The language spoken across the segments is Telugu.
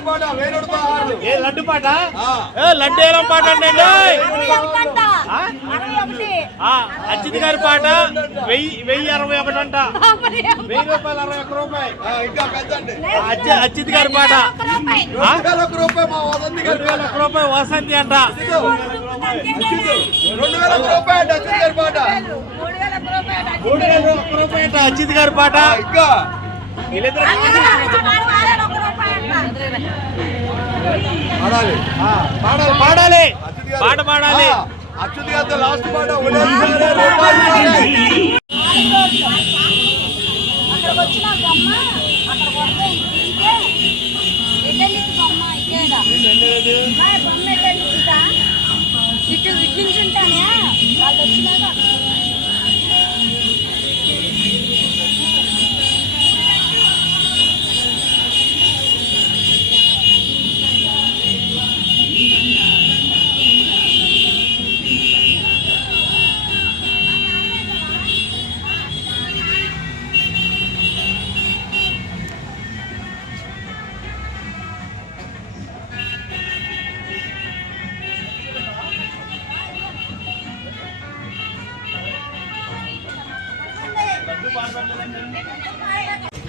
నూట పదహారు ఏ లడ్డు పాట? ఆ. ఏ లడ్డు ఏలం పాట అండి ఆ? అరవై ఒకటి. ఆ, అచ్యుత్ గారి పాట వెయ్యి వెయ్యి అరవై ఒకటి అంట. వెయ్యి రూపాయలు అరవై ఒక్క రూపాయి అచ్యుత్ గారి పాట? రెండు వేల ఒక్క రూపాయి వసంతి గారి రెండు వేల ఒక్క రూపాయి వసంతి అంట రెండు వేల ఒక్క రూపాయి అండి అర్జున్ గారి పాట. మూడు వేల ఒక్క రూపాయి అంట అచ్యుత్ గారి పాట. ఇంకా. పాడాలి. పాడాలి పాడాలి. పాట పాడాలి. ఆ, అర్జున్ గారితో లాస్ట్ పాట. అక్కడ వచ్చిన బొమ్మ అక్కడ బొమ్మ? బొమ్మ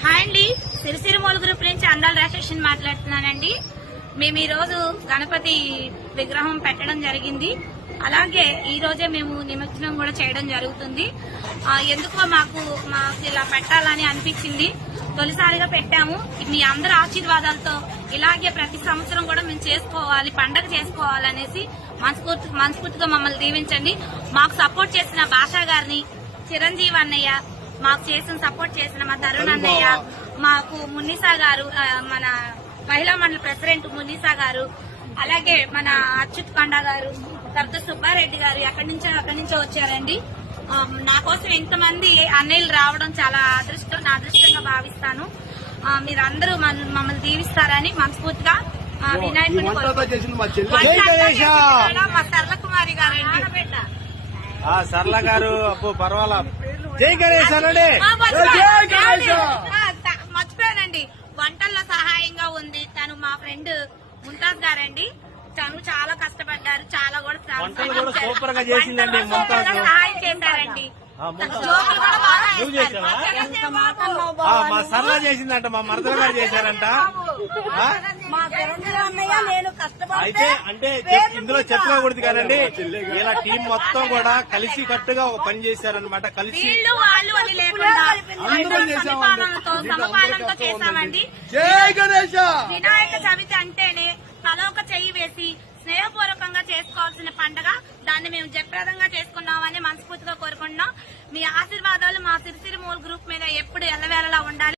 హాయ్ అండి. సిరిసిరిమూల గ్రూప్ నుంచి అందాల రాజేషన్ మాట్లాడుతున్నానండి. మేము ఈరోజు గణపతి విగ్రహం పెట్టడం జరిగింది. అలాగే ఈ రోజే మేము నిమజ్జనం కూడా చేయడం జరుగుతుంది. ఎందుకో మాకు మాకు ఇలా పెట్టాలని అనిపించింది. తొలిసారిగా పెట్టాము. మీ అందరి ఆశీర్వాదాలతో ఇలాగే ప్రతి సంవత్సరం కూడా మేము చేసుకోవాలి పండగ చేసుకోవాలనేసి మనస్ఫూర్తి మనస్ఫూర్తిగా మమ్మల్ని దీవించండి. మాకు సపోర్ట్ చేసిన భాషా గారిని చిరంజీవి అన్నయ్య మాకు చేసిన సపోర్ట్ చేసిన మా తరుణ్ అన్నయ్య మాకు మున్నిసా గారు మన మహిళా మండలి ప్రెసిడెంట్ మున్నిసా గారు అలాగే మన అచ్యుత్ పండా గారు తర్వాత సుబ్బారెడ్డి గారు ఎక్కడి నుంచో అక్కడి నుంచో వచ్చారండి. నా కోసం ఇంతమంది అన్నయ్యలు రావడం చాలా అదృష్టం నా అదృష్టంగా భావిస్తాను. మీరందరూ మన- మమ్మల్ని దీవిస్తారని మనస్ఫూర్తిగా వినాయకుడిని మా చెల్లి. వంట అంతా గణేశ! చేసిన మా సరళ కుమారి గారు ఆ సరళ గారు అబ్బో పర్వాలా? జై గణేష్ అనండి. జై మర్చిపోయానండి. వంటల్లో సహాయంగా ఉంది. తను మా ఫ్రెండ్ ముంతాజ్ గారండి. తను చాలా కష్టపడ్డారు చాలా కూడా. సూపర్గా చేసిందండి సహాయం చేశారండి. నువ్వు. చేసావా? మా సరళ చేసిందంట మా మరదల గారు చేశారంట. అయితే అంటే ఇందులో చెప్పకూడదు కానండి ఇలా టీం మొత్తం కూడా కలిసి కట్టుగా ఒక పని చేశారనమాట కలిసి వీళ్ళు వాళ్ళు అని లేకుండా అందరం చేశామండి జై గణేశ మీ ఆశీర్వాదాలు మా సిరిసిరి మూల్ గ్రూప్ మీద ఎప్పుడు ఎల్లవేళలా ఉండాలి.